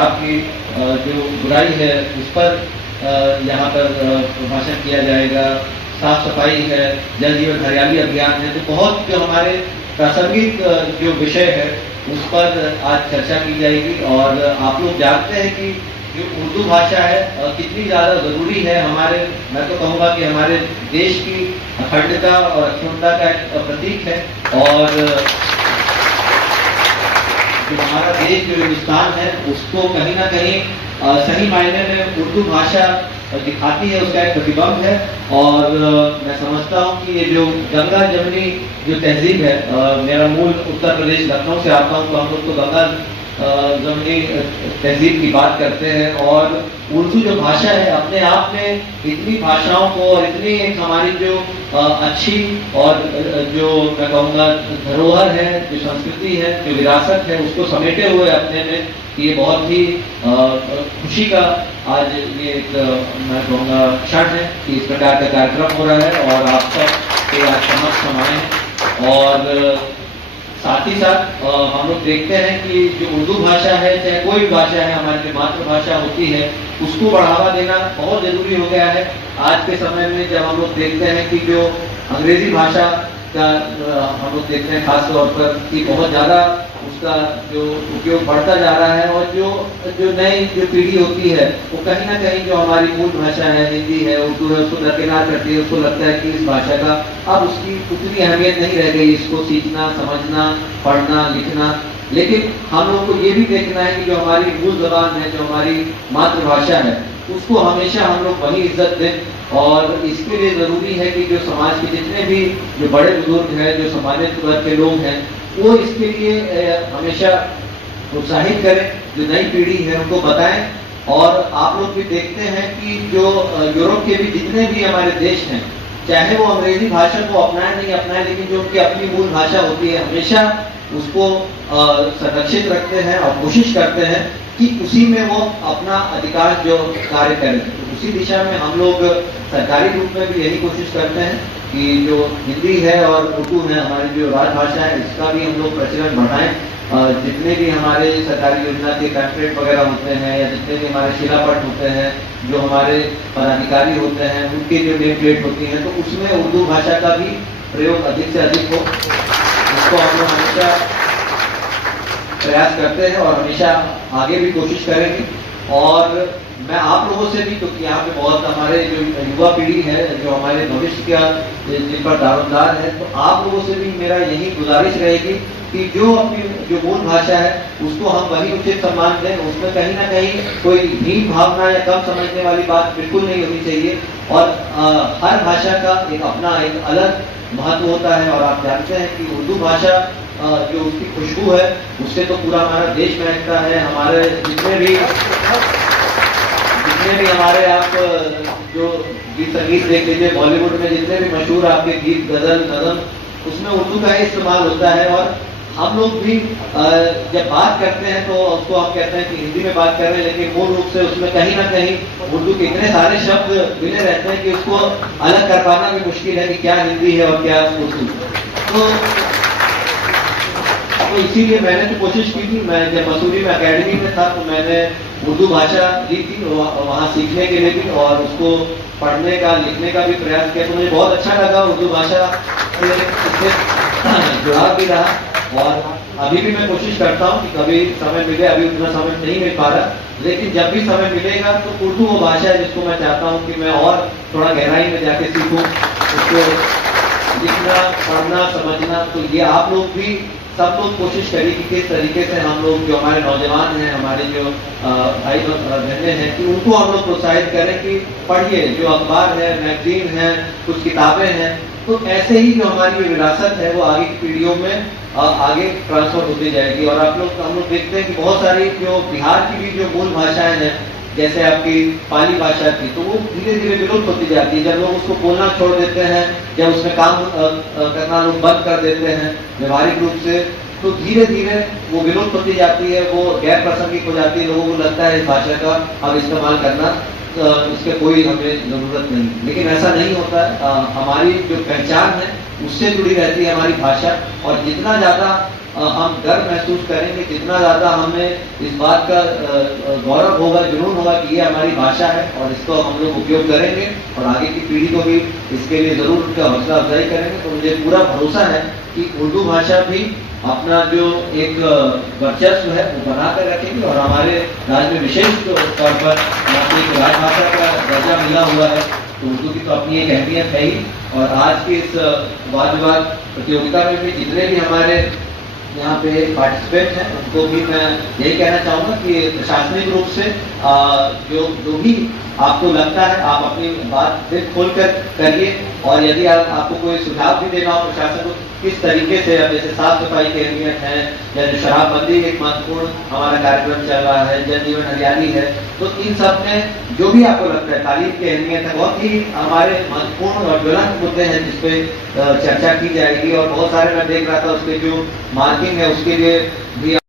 शराब की जो बुराई है उस पर यहाँ पर भाषण किया जाएगा। साफ सफाई है, जल जीवन हरियाली अभियान है, तो बहुत जो हमारे प्रासंगिक जो विषय है उस पर आज चर्चा की जाएगी। और आप लोग जानते हैं कि जो उर्दू भाषा है कितनी ज़्यादा ज़रूरी है हमारे, मैं तो कहूँगा कि हमारे देश की अखंडता और अखंडता का एक प्रतीक है। और जो हमारा देश जो हिंदुस्तान है उसको कहीं ना कहीं सही मायने में उर्दू भाषा दिखाती है, उसका एक प्रतिबिंब है। और मैं समझता हूँ कि ये जो गंगा जमुनी जो तहजीब है, मेरा मूल उत्तर प्रदेश लखनऊ से आता हूँ, तो हम लोग तो गंगा जमुनी तहजीब की बात करते हैं। और उर्दू जो भाषा है अपने आप में इतनी भाषाओं को और इतनी एक हमारी जो अच्छी और जो मैं कहूँगा धरोहर है, जो संस्कृति है, जो विरासत है, उसको समेटे हुए अपने में, ये बहुत ही खुशी का आज ये एक मैं कहूँगा क्षण है कि इस प्रकार का कार्यक्रम हो रहा है और आप सब के आज समक्ष हम आए हैं। और साथ ही साथ हम लोग देखते हैं कि जो उर्दू भाषा है, चाहे कोई भी भाषा है, हमारी जो मातृभाषा होती है, उसको बढ़ावा देना बहुत जरूरी हो गया है आज के समय में। जब हम लोग देखते हैं कि जो अंग्रेजी भाषा का हम लोग देखते हैं खास तौर पर कि बहुत ज़्यादा उसका जो उपयोग बढ़ता जा रहा है, और जो नई जो पीढ़ी होती है वो कहीं ना कहीं जो हमारी मूल भाषा है, हिंदी है, उर्दू है, उसको दरकिनार करती है। उसको लगता है कि इस भाषा का अब उसकी उतनी अहमियत नहीं रह गई, इसको सीखना, समझना, पढ़ना, लिखना। लेकिन हम लोग को ये भी देखना है कि जो हमारी मूल जबान है, जो हमारी मातृभाषा है, उसको हमेशा हम लोग वही इज्जत दें। और इसके लिए ज़रूरी है कि जो समाज के जितने भी जो बड़े बुजुर्ग हैं, जो सम्मानित वर्ग के लोग हैं, वो इसके लिए हमेशा प्रोत्साहित करें, जो नई पीढ़ी है उनको बताएं। और आप लोग भी देखते हैं कि जो यूरोप के भी जितने भी हमारे देश हैं, चाहे वो अंग्रेजी भाषा को अपनाएं नहीं अपनाएं, लेकिन जो उनकी अपनी मूल भाषा होती है हमेशा उसको संरक्षित रखते हैं और कोशिश करते हैं कि उसी में वो अपना अधिकांश जो कार्य करें। तो उसी दिशा में हम लोग सरकारी रूप में भी यही कोशिश करते हैं कि जो हिंदी है और उर्दू है, हमारी जो राजभाषा है, इसका भी हम लोग प्रचलन बढ़ाएं। जितने भी हमारे सरकारी योजना के पैम्फलेट वगैरह होते हैं, या जितने भी हमारे शिलापट होते हैं, जो हमारे पदाधिकारी होते हैं, उनकी जो नेम प्लेट होती है, तो उसमें उर्दू भाषा का भी प्रयोग अधिक से अधिक हो, इसको हम लोग हमेशा प्रयास करते हैं और हमेशा आगे भी कोशिश करेंगे। और मैं आप लोगों से भी, क्योंकि यहाँ पे बहुत हमारे जो युवा पीढ़ी है, जो हमारे भविष्य का जिन पर दारोमदार है, तो आप लोगों से भी मेरा यही गुजारिश रहेगी कि जो अपनी जो मूल भाषा है उसको हम वही उचित सम्मान दें। उसमें कहीं ना कहीं कोई हीन भावना या कम समझने वाली बात बिल्कुल नहीं होनी चाहिए। और हर भाषा का एक अपना एक अलग महत्व होता है। और आप जानते हैं कि उर्दू भाषा जो उसकी खुशबू है, उससे तो पूरा हमारा देश महकता है। हमारे जितने भी हमारे आप जो गीत संगीत देख लीजिए, बॉलीवुड में जितने भी मशहूर आपके गीत, गजल, नज़म, उसमें उर्दू का ही इस्तेमाल होता है। और हम लोग भी जब बात करते हैं तो उसको हम कहते हैं कि हिंदी में बात कर रहे हैं, लेकिन मूल रूप से उसमें कहीं ना कहीं उर्दू के इतने सारे शब्द मिले रहते हैं कि उसको अलग कर पाना भी मुश्किल है कि क्या हिंदी है और क्या उर्दू। तो इसीलिए मैंने तो कोशिश की थी, मैं जब मसूरी में एकेडमी में था तो मैंने उर्दू भाषा ली थी वहाँ सीखने के लिए भी, और उसको पढ़ने का, लिखने का भी प्रयास किया। तो मुझे बहुत अच्छा लगा, उर्दू भाषा से जुड़ाव भी रहा। और अभी भी मैं कोशिश करता हूँ कि कभी समय मिले, अभी उतना समय नहीं मिल पा रहा, लेकिन जब भी समय मिलेगा तो उर्दू वो भाषा है जिसको मैं चाहता हूँ कि मैं और थोड़ा गहराई में जाके सीखूँ, उसको लिखना, पढ़ना, समझना। तो ये आप लोग भी सब लोग कोशिश करिए कि किस तरीके से हम लोग जो हमारे नौजवान हैं, हमारे जो भाई बहनें हैं, कि उनको हम लोग प्रोत्साहित करें कि पढ़िए, जो अखबार है, मैगजीन है, कुछ किताबें हैं। तो ऐसे ही जो हमारी विरासत है वो आगे की पीढ़ियों में आगे ट्रांसफर होती जाएगी। और आप लोग हम लोग देखते हैं कि बहुत सारी जो बिहार की भी जो मूल भाषाएं हैं, जैसे आपकी पाली भाषा थी, तो वो धीरे धीरे विलुप्त होती जाती है। जब लोग उसको बोलना छोड़ देते हैं, जब उसमें काम करना लोग बंद कर देते हैं व्यवहारिक रूप से, तो धीरे धीरे वो विलुप्त होती जाती है, वो गैर प्रासंगिक हो जाती है। लोगों को लगता है इस भाषा का अब इस्तेमाल करना इसके कोई हमें ज़रूरत नहीं, लेकिन ऐसा नहीं होता है। हमारी जो पहचान है उससे जुड़ी रहती है हमारी भाषा, और जितना ज़्यादा हम गर्व महसूस करेंगे, जितना ज़्यादा हमें इस बात का गौरव होगा, जुनून होगा कि ये हमारी भाषा है और इसको हम लोग उपयोग करेंगे और आगे की पीढ़ी को भी इसके लिए ज़रूर उनका हौसला अफजाई करेंगे। तो मुझे पूरा भरोसा है कि उर्दू भाषा भी अपना जो एक वर्चस्व है वो बना कर रखेगी और हमारे राज्य में विशेष तौर पर एक राजभाषा का दर्जा मिला हुआ है, तो उर्दू की तो अपनी एक अहमियत है ही। और आज के इस वाद विवाद प्रतियोगिता में भी जितने भी हमारे यहाँ पे पार्टिसिपेंट हैं उनको भी मैं यही कहना चाहूँगा कि प्रशासनिक रूप से जो भी आपको लगता है आप अपनी बात दिल खोल कर करिए, और यदि आपको कोई सुझाव भी देना हो प्रशासन को किस तरीके से, अब जैसे साफ सफाई की अहमियत है या जो शराबबंदी एक महत्वपूर्ण हमारा कार्यक्रम चल रहा है, जल जीवन हरियाली है, तो इन सब में जो भी आपको लगता है तालीम की अहमियत है, बहुत ही हमारे महत्वपूर्ण और ज्वलंत मुद्दे हैं जिसपे चर्चा की जाएगी। और बहुत सारे मैं देख रहा था उसके जो मार्किंग है उसके लिए भी